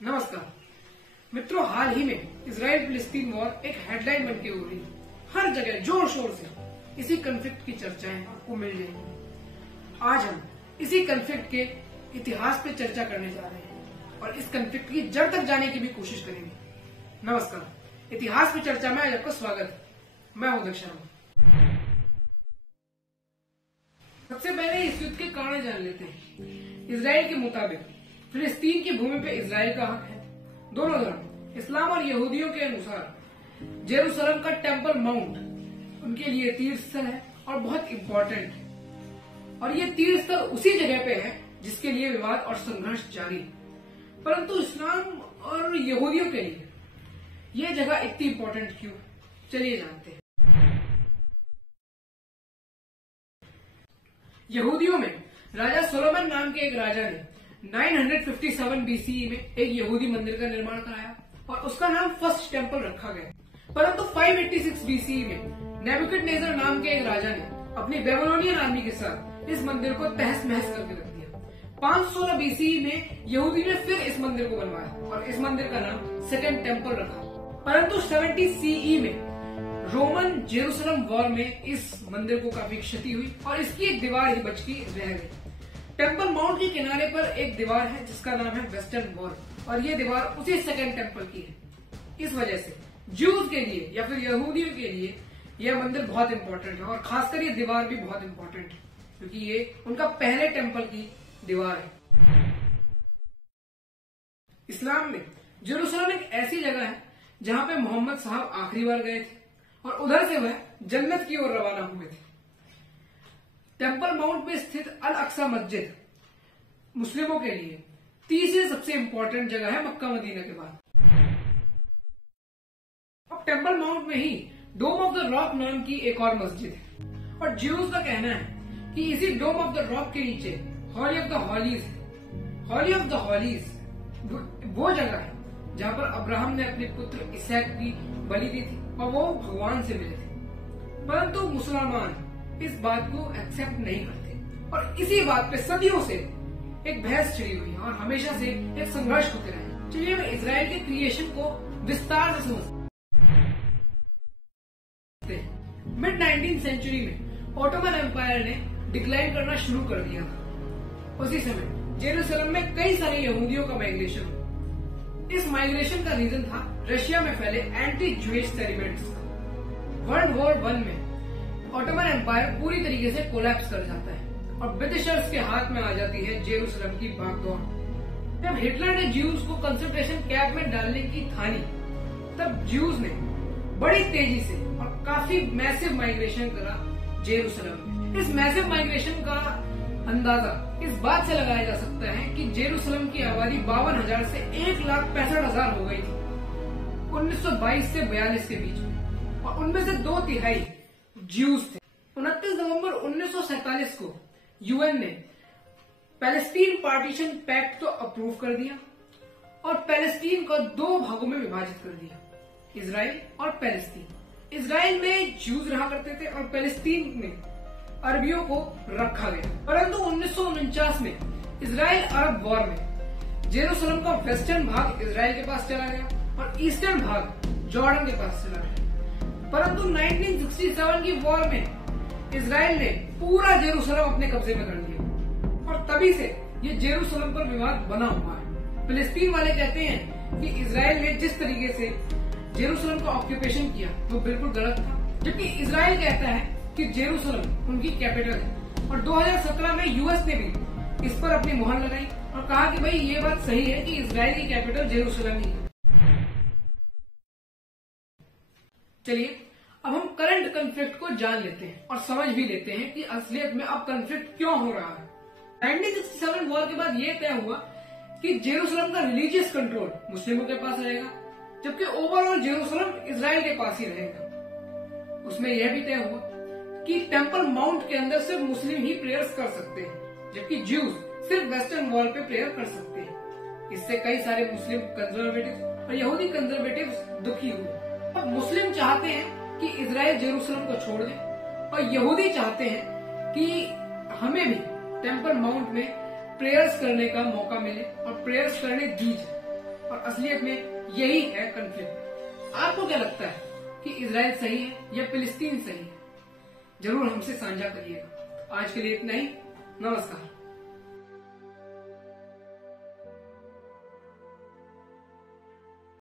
नमस्कार मित्रों, हाल ही में इजराइल फिलिस्तीन वॉर एक हेडलाइन बन के उभरी। हर जगह जोर शोर से इसी कॉन्फ्लिक्ट की चर्चाएं आपको मिल जाएंगी। आज हम इसी कॉन्फ्लिक्ट के इतिहास पे चर्चा करने जा रहे हैं और इस कॉन्फ्लिक्ट की जड़ तक जाने की भी कोशिश करेंगे। नमस्कार, इतिहास पे चर्चा में आज आपका स्वागत है। मैं हूं दक्ष शर्मा। सबसे पहले इस युद्ध के कारण जान लेते हैं। इजराइल के मुताबिक फिलिस्तीन की भूमि पे इजराइल का हक है। दोनों धर्म, इस्लाम और यहूदियों के अनुसार जेरूसलम का टेम्पल माउंट उनके लिए तीर्थ स्थल है और बहुत इम्पोर्टेंट है। और ये तीर्थ स्थल उसी जगह पे है जिसके लिए विवाद और संघर्ष जारी है। परंतु इस्लाम और यहूदियों के लिए ये जगह इतनी इम्पोर्टेंट क्यों, चलिए जानते हैं। यहूदियों में राजा सोलोमन नाम के एक राजा ने 957 बीसीई में एक यहूदी मंदिर का निर्माण कराया और उसका नाम फर्स्ट टेम्पल रखा गया। परंतु 586 बीसीई में नेबुकदनेस्सर नाम के एक राजा ने अपनी बेबीलोनियन आर्मी के साथ इस मंदिर को तहस नहस करके रख दिया। 516 बीसीई में यहूदी ने फिर इस मंदिर को बनवाया और इस मंदिर का नाम सेकंड टेम्पल रखा। परंतु 70 सीई में रोमन जेरूसलम वॉर में इस मंदिर को काफी क्षति हुई और इसकी एक दीवार ही बच के रह गई। टेम्पल माउंट के किनारे पर एक दीवार है जिसका नाम है वेस्टर्न वॉल और ये दीवार उसी सेकंड टेम्पल की है। इस वजह से ज्यूज के लिए या फिर यहूदियों के लिए यह मंदिर बहुत इंपॉर्टेंट है और खासकर ये दीवार भी बहुत इंपॉर्टेंट है क्योंकि ये उनका पहले टेम्पल की दीवार है। इस्लाम में जेरूसलम एक ऐसी जगह है जहां पे मोहम्मद साहब आखिरी बार गए थे और उधर से वह जन्नत की ओर रवाना हुए थे। टेम्पल माउंट में स्थित अल अक्सा मस्जिद मुस्लिमों के लिए तीसरी सबसे इंपॉर्टेंट जगह है मक्का मदीना के बाद। अब टेम्पल माउंट में ही डोम ऑफ द रॉक नाम की एक और मस्जिद है और ज्यूज का कहना है कि इसी डोम ऑफ द रॉक के नीचे हॉली ऑफ द हॉलीज है। हॉली ऑफ द हॉलीज वो जगह है जहां पर अब्राहम ने अपने पुत्र इसहाक की बलि दी थी और वो भगवान से मिले थे। परंतु मुसलमान इस बात को एक्सेप्ट नहीं करते और इसी बात पे सदियों से एक बहस छिड़ी हुई है और हमेशा से एक संघर्ष होते रहे। चलिए हम इजराइल के क्रिएशन को विस्तार से समझते हैं। मिड 19th सेंचुरी में ऑटोमन एम्पायर ने डिक्लाइन करना शुरू कर दिया था। उसी समय जेरूसलम में कई सारे यहूदियों का माइग्रेशन हुआ। इस माइग्रेशन का रीजन था रशिया में फैले एंटी ज्यूइश सेंटिमेंट्स का। वर्ल्ड वॉर 1 में ऑटोमन एम्पायर पूरी तरीके से कोलैप्स कर जाता है और ब्रिटिशर्स के हाथ में आ जाती है जेरूसलम की बागडोर। जब हिटलर ने ज्यूज को कंसंट्रेशन कैंप में डालने की ठानी तब ज्यूज ने बड़ी तेजी से और काफी मैसिव माइग्रेशन करा जेरूसलम में। इस मैसिव माइग्रेशन का अंदाजा इस बात से लगाया जा सकता है कि जेरूसलम की आबादी 52,000 से 1,65,000 हो गई थी 1922 से 42 के बीच में और उनमें से 2/3 ज्यूज थे। 29 नवंबर 1947 को यूएन ने पैलेस्टीन पार्टीशन पैक्ट तो अप्रूव कर दिया और पैलेस्टीन को 2 भागों में विभाजित कर दिया, इजराइल और पैलेस्टीन। इजराइल में ज्यूज रहा करते थे और पैलेस्टीन में अरबियों को रखा गया। परंतु 1949 में इजराइल अरब वॉर में जेरूसलम का वेस्टर्न भाग इजराइल के पास चला गया और ईस्टर्न भाग जॉर्डन के पास चला गया। परंतु 1967 की वॉर में इजराइल ने पूरा जेरूसलम अपने कब्जे में कर लिया और तभी से ये जेरूसलम पर विवाद बना हुआ है। फिलिस्तीन वाले कहते हैं कि इजराइल ने जिस तरीके से जेरूसलम का ऑक्यूपेशन किया वो बिल्कुल गलत था, जबकि इजराइल कहता है कि जेरूसलम उनकी कैपिटल है। और 2017 में यूएस ने भी इस पर अपनी मुहर लगाई और कहा कि भाई ये बात सही है कि इजराइल की कैपिटल जेरूसलम ही है। चलिए अब हम करंट कॉन्फ्लिक्ट को जान लेते हैं और समझ भी लेते हैं कि असलियत में अब कॉन्फ्लिक्ट क्यों हो रहा है। 1967 वॉर के बाद यह तय हुआ कि जेरूसलम का रिलीजियस कंट्रोल मुस्लिमों के पास रहेगा जबकि ओवरऑल जेरूसलम इजराइल के पास ही रहेगा। उसमें यह भी तय हुआ कि टेम्पल माउंट के अंदर सिर्फ मुस्लिम ही प्रेयर्स कर सकते हैं जबकि ज्यूज सिर्फ वेस्टर्न वॉल पे प्रेयर कर सकते हैं। इससे कई सारे मुस्लिम कंजर्वेटिव और यहूदी कंजर्वेटिव दुखी हुए। अब मुस्लिम चाहते हैं कि इजराइल जेरूसलम को छोड़ दे और यहूदी चाहते हैं कि हमें भी टेम्पल माउंट में प्रेयर्स करने का मौका मिले और प्रेयर्स करने दी जाए। और असलियत में यही है कन्फ्लिक्ट। आपको क्या लगता है कि इजराइल सही है या फिलिस्तीन सही है? जरूर हमसे साझा करिएगा। आज के लिए इतना ही। नमस्कार।